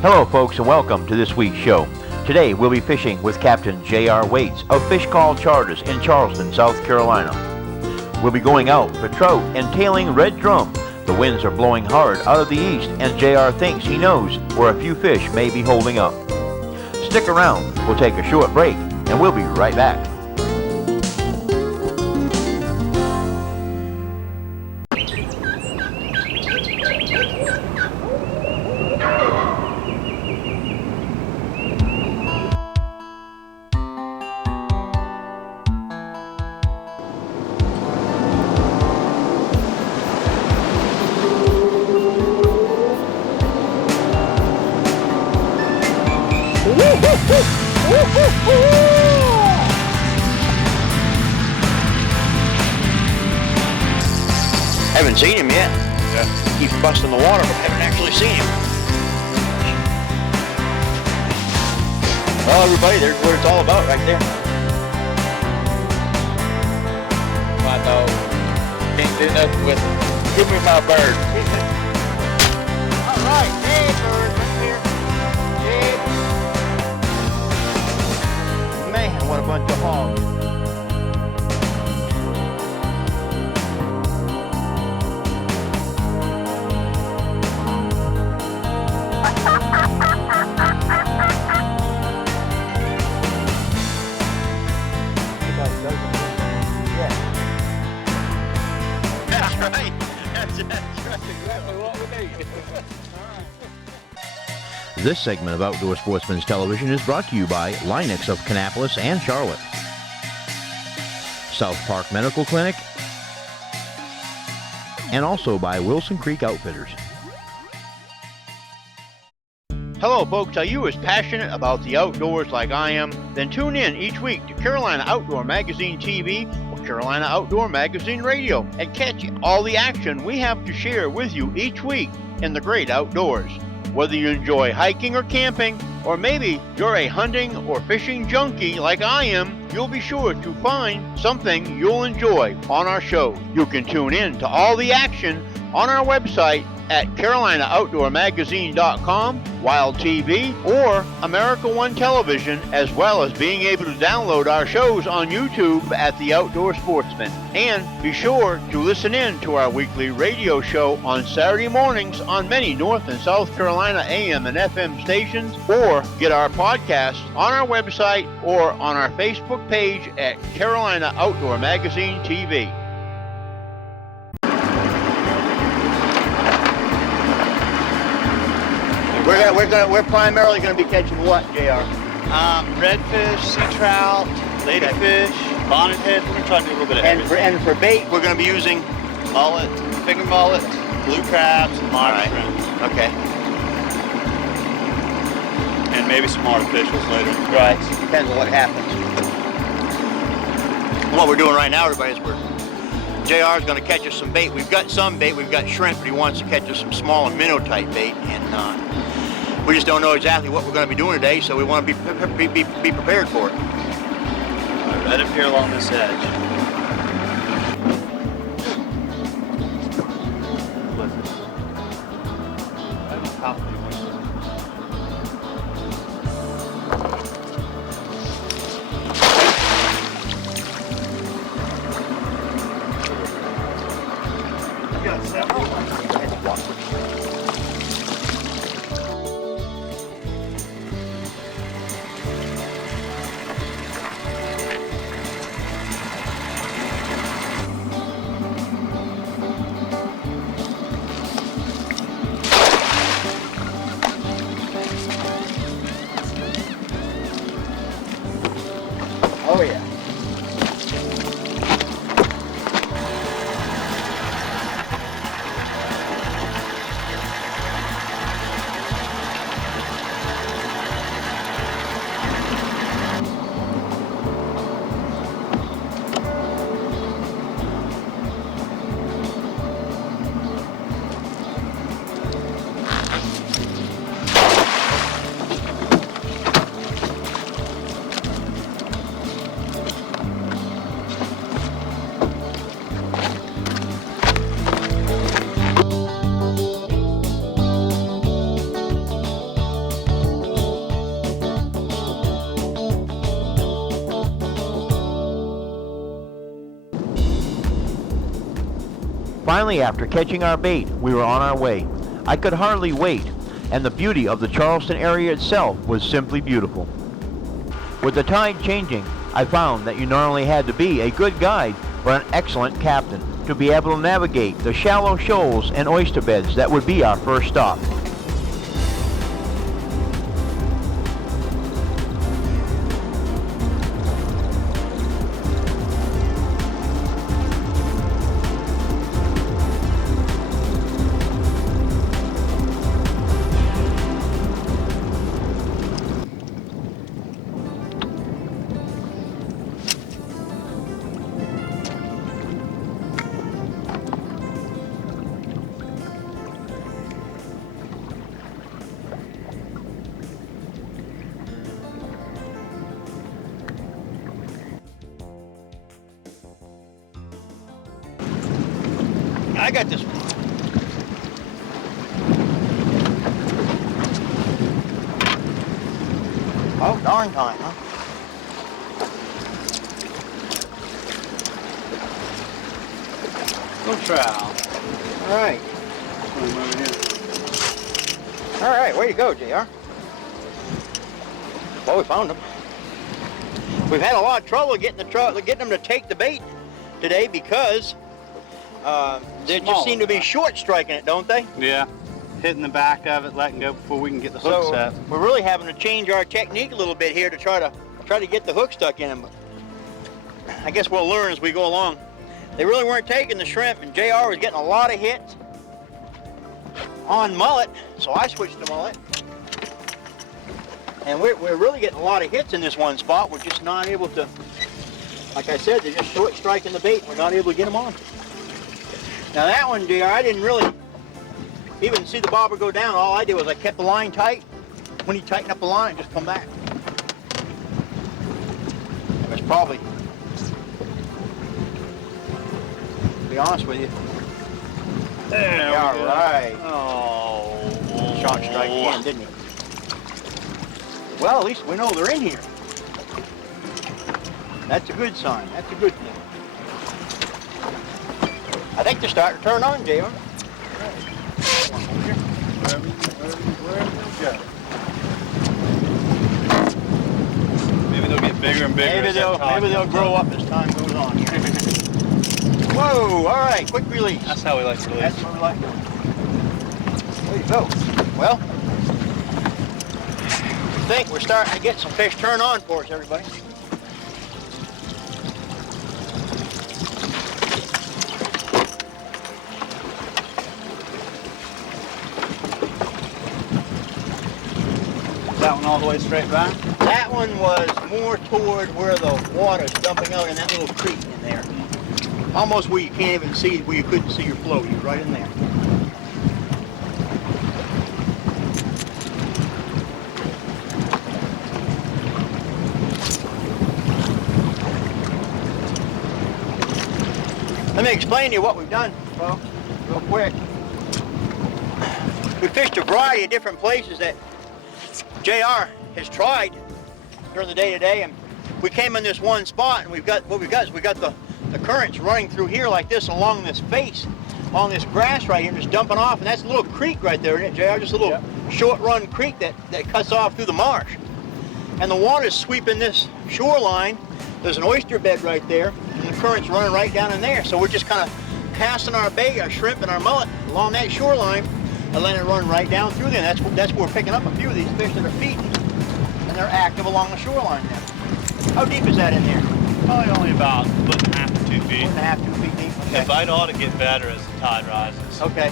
Hello folks and welcome to this week's show. Today we'll be fishing with Captain J.R. Waits of Fish Call Charters in Charleston, South Carolina. We'll be going out for trout and tailing red drum. The winds are blowing hard out of the east and J.R. thinks he knows where a few fish may be holding up. Stick around, we'll take a short break and we'll be right back. Haven't seen him yet. Yeah. Keep busting the water, but haven't actually seen him. Well, everybody, there's what it's all about right there. My dog can't do nothing with it. Give me my bird. All right, hey, bird, right here. Yeah. Man, what a bunch of hogs. This segment of Outdoor Sportsmen's Television is brought to you by Linux of Kannapolis and Charlotte, South Park Medical Clinic, and also by Wilson Creek Outfitters. Hello folks, are you as passionate about the outdoors like I am? Then tune in each week to Carolina Outdoor Magazine TV or Carolina Outdoor Magazine Radio and catch all the action we have to share with you each week in the great outdoors. Whether you enjoy hiking or camping, or maybe you're a hunting or fishing junkie like I am, you'll be sure to find something you'll enjoy on our show. You can tune in to all the action on our website at CarolinaOutdoorMagazine.com, Wild TV, or America One Television, as well as being able to download our shows on YouTube at The Outdoor Sportsman. And be sure to listen in to our weekly radio show on Saturday mornings on many North and South Carolina AM and FM stations, or get our podcast on our website or on our Facebook page at Carolina Outdoor Magazine TV. We're primarily going to be catching what, JR? Redfish, sea trout, ladyfish, bonnethead. We're going to try to do a little bit of everything. And for bait, we're going to be using mullet, finger mullet, blue crabs, and marsh shrimp. Okay. And maybe some artificials later. Right. Depends on what happens. What we're doing right now, everybody, is JR is going to catch us some bait. We've got some bait. We've got shrimp, but he wants to catch us some smaller minnow type bait, and we just don't know exactly what we're going to be doing today, so we want to be prepared for it. Right up here along this edge. Oh yeah. Finally, after catching our bait, we were on our way. I could hardly wait, and the beauty of the Charleston area itself was simply beautiful. With the tide changing, I found that you not only had to be a good guide, but an excellent captain to be able to navigate the shallow shoals and oyster beds that would be our first stop. I got this one. Oh, darn time, huh? Little trout. All right. Swim over here. All right, where you go, JR? Well, we found them. We've had a lot of trouble getting them to take the bait today because they just seem to be short striking it, don't they? Yeah. Hitting the back of it, letting go before we can get the hook set. We're really having to change our technique a little bit here to try to get the hook stuck in them. But I guess we'll learn as we go along. They really weren't taking the shrimp, and JR was getting a lot of hits on mullet, so I switched to mullet. And we're really getting a lot of hits in this one spot. We're just not able to, like I said, they're just short striking the bait. We're not able to get them on. Now that one, JR, I didn't really even see the bobber go down. All I did was I kept the line tight. When he tightened up the line, just come back. It was probably, to be honest with you. There Yeah, we go. right. Oh. Shot strike again, didn't he? Well, at least we know they're in here. That's a good sign. That's a good thing. I think they're starting to turn on, JR. Maybe they'll get bigger and bigger. Maybe they'll grow up as time goes on. Whoa, all right, quick release. That's how we like to release. That's what we like doing. There you go. Well, I think we're starting to get some fish turn on for us, everybody. That one all the way straight back? That one was more toward where the water's dumping out in that little creek in there. Almost where you can't even see, where you couldn't see your float. You're right in there. Let me explain to you what we've done, folks, real quick. We fished a variety of different places that JR has tried during the day today, and we came in this one spot, and we got the currents running through here like this along this face, on this grass right here, just dumping off, and that's a little creek right there, isn't it, JR? Just a little short run creek that cuts off through the marsh. And the water's sweeping this shoreline. There's an oyster bed right there, and the current's running right down in there. So we're just kind of passing our bait, our shrimp and our mullet along that shoreline and letting it run right down through there. That's where we're picking up a few of these fish that are feeding, and they're active along the shoreline now. How deep is that in there? Probably only about 1.5 to 2 feet. 1.5, 2 feet deep. Okay. The bite ought to get better as the tide rises. Okay.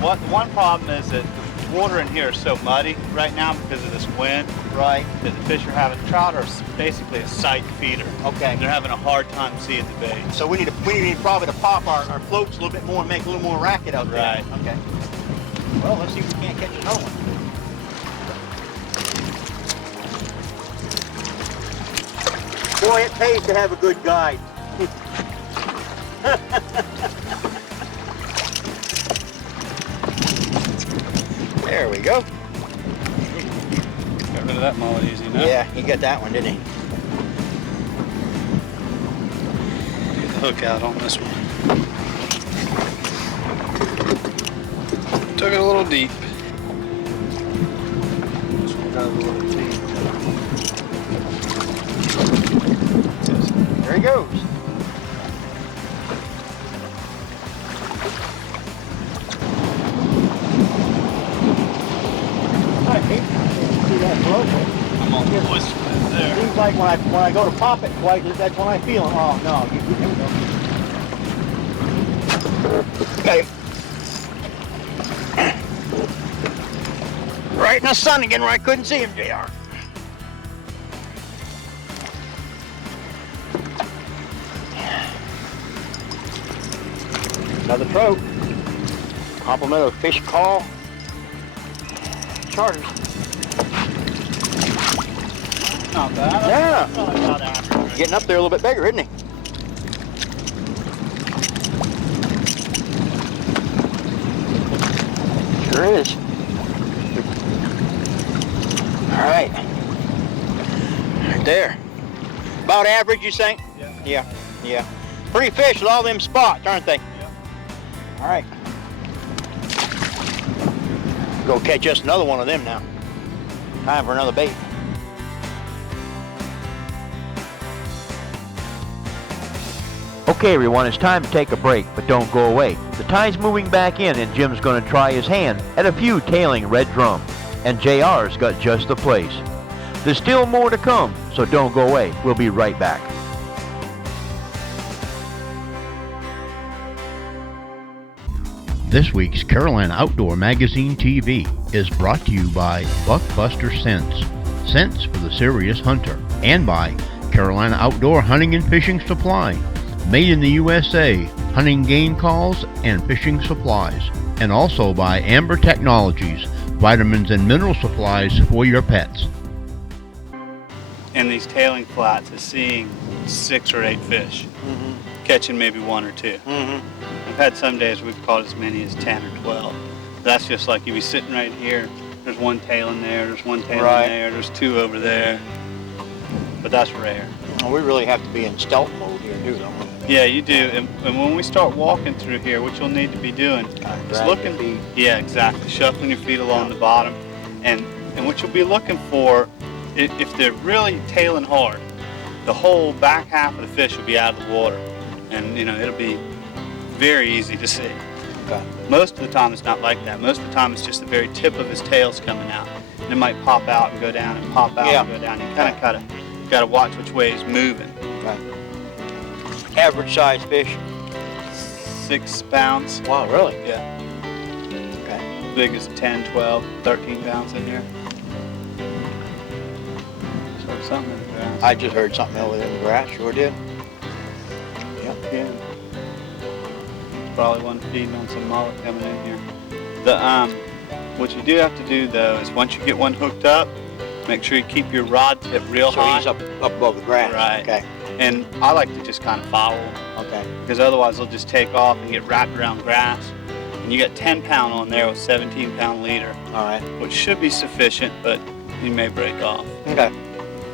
One problem is that the water in here is so muddy right now because of this wind. Right. That the fish are having, trout are basically a sight feeder. Okay. They're having a hard time seeing the bait. So we need probably to pop our floats a little bit more and make a little more racket out there. Right. Okay. Well, let's see if we can't catch another one. Boy, it pays to have a good guide. There we go. Got rid of that mullet easy now. Yeah, he got that one, didn't he? Get the hook out on this one. Took it a little deep. There he goes. Hi, Pete. See that float? I'm on the voice there. Seems like when I go to pop it twice, that's when I feel it. Oh no, here we go. Got him. Right in the sun again where I couldn't see him, JR. Another trout. Compliment of fish call. Charters. Not bad. Yeah. Not average. Getting up there a little bit bigger, isn't he? Sure is. All right. Right there. About average, you think? Yeah. Yeah. Pretty fish with all them spots, aren't they? Yeah. All right. Go catch us another one of them now. Time for another bait. Okay, everyone, it's time to take a break, but don't go away. The tide's moving back in, and Jim's going to try his hand at a few tailing red drum. And JR's got just the place. There's still more to come, so don't go away. We'll be right back. This week's Carolina Outdoor Magazine TV is brought to you by Buckbuster Scents, scents for the serious hunter, and by Carolina Outdoor Hunting and Fishing Supply, made in the USA, hunting game calls and fishing supplies, and also by Amber Technologies, vitamins and mineral supplies for your pets. In these tailing flats is seeing 6 or 8 fish, catching maybe 1 or 2. I've had some days we've caught as many as 10 or 12. That's just like you be sitting right here, there's one tail in there, there's one tail in there, there's 2 over there. But that's rare. Well, we really have to be in stealth mode here, too, don't we? Yeah, you do. And when we start walking through here, what you'll need to be doing is looking. Yeah, exactly. Shuffling your feet along the bottom, and what you'll be looking for, if they're really tailing hard, the whole back half of the fish will be out of the water, and it'll be very easy to see. Okay. Most of the time it's not like that. Most of the time it's just the very tip of his tail's coming out, and it might pop out and go down and pop out and go down. You kind of gotta watch which way he's moving. Okay. Average size fish? 6 pounds. Wow, really? Yeah. Okay. Big as 10, 12, 13 pounds in here. So something in the grass. I just heard something over there in the grass, sure did. Yep. Yeah. Probably one feeding on some mullet coming in here. What you do have to do though is once you get one hooked up, make sure you keep your rod tip real high. So he's up above the grass. Right. Okay. And I like to just kind of follow them. Okay. Because otherwise they'll just take off and get wrapped around grass. And you got 10 pound on there with 17 pound leader. All right. Which should be sufficient, but you may break off. Okay.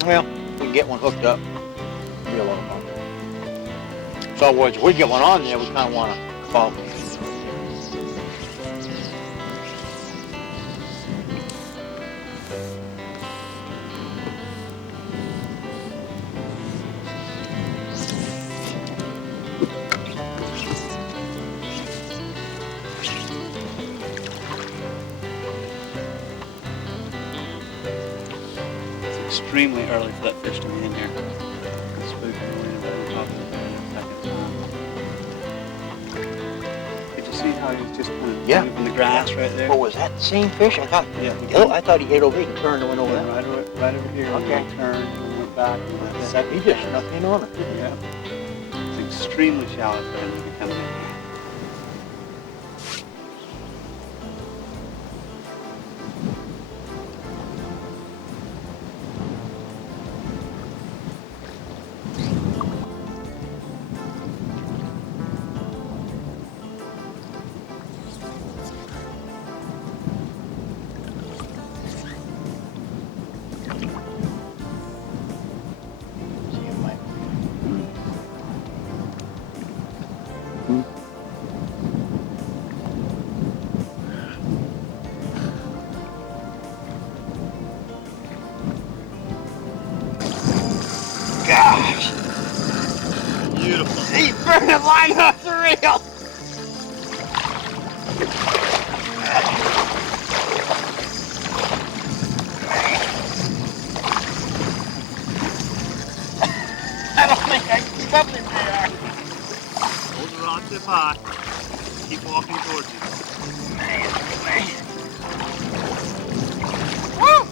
Well, we can get one hooked up. Be a lot of fun. So if we get one on there, we kind of want to follow. Extremely early for that fish to be in here. It's spooky when you're top of the second time. Did you see how he was just kind of moving the grass right there? What was that? The same fish? I thought. Yeah. I thought he ate over here and turned and went over there. Right over here. Okay. He turned and went back. And went back. He just snuck in on it. Yeah. It's extremely shallow for him to be coming in here. Unreal. I don't think I can keep up with him there. Hold the rod tip high. Keep walking towards you. Woo!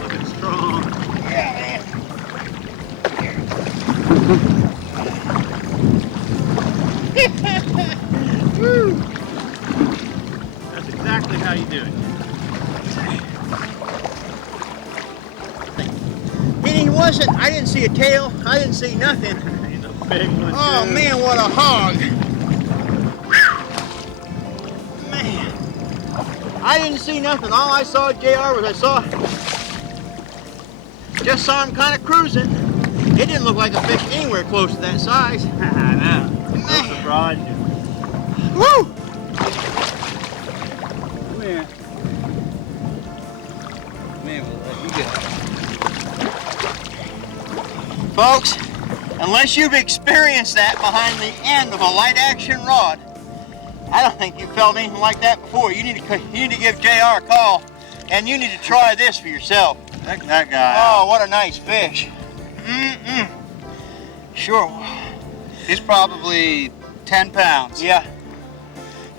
Looking strong. Yeah, man. Woo! That's exactly how you do it. He wasn't, I didn't see a tail, I didn't see nothing. He's a big one, Oh too. man, what a hog. Man. I didn't see nothing. All I saw, JR, was just saw him kind of cruising. It didn't look like a fish anywhere close to that size. I know. So surprised you. Woo! Come here. Come here, we'll let you go. Folks, unless you've experienced that behind the end of a light action rod, I don't think you've felt anything like that before. You need to give JR a call, and you need to try this for yourself. Check that guy Oh, what a nice fish. Sure. He's probably 10 pounds. Yeah.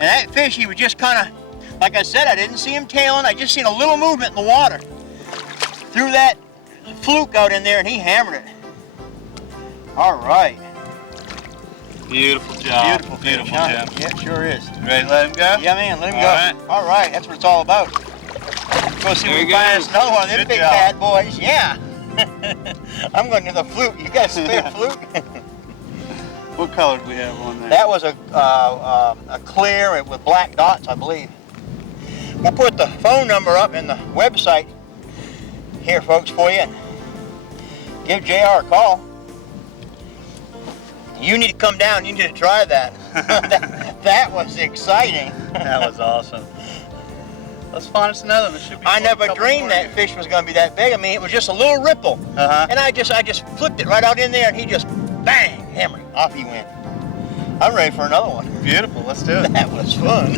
And that fish, he was just kind of, like I said, I didn't see him tailing. I just seen a little movement in the water. Threw that fluke out in there, and he hammered it. All right. Beautiful job. Beautiful Beautiful, fish, huh? Jim. Yeah, it sure is. Ready to let him go? Yeah, man, let him All go. right. All right, that's what it's all about. Go see if There we he can find goes. us another one of them Good big job. bad boys. Yeah. I'm going to the fluke. You got a spare fluke? What color do we have on there? That was a clear with black dots, I believe. We'll put the phone number up in the website here, folks, for you. And give JR a call. You need to come down. You need to try that. that was exciting. That was awesome. Let's find us another one. There should be I a never couple dreamed more that here. fish was going to be that big. I mean, it was just a little ripple. Uh-huh. And I just flipped it right out in there, and he just, bang, hammered. Off he went. I'm ready for another one. Beautiful. Let's do it. That was fun.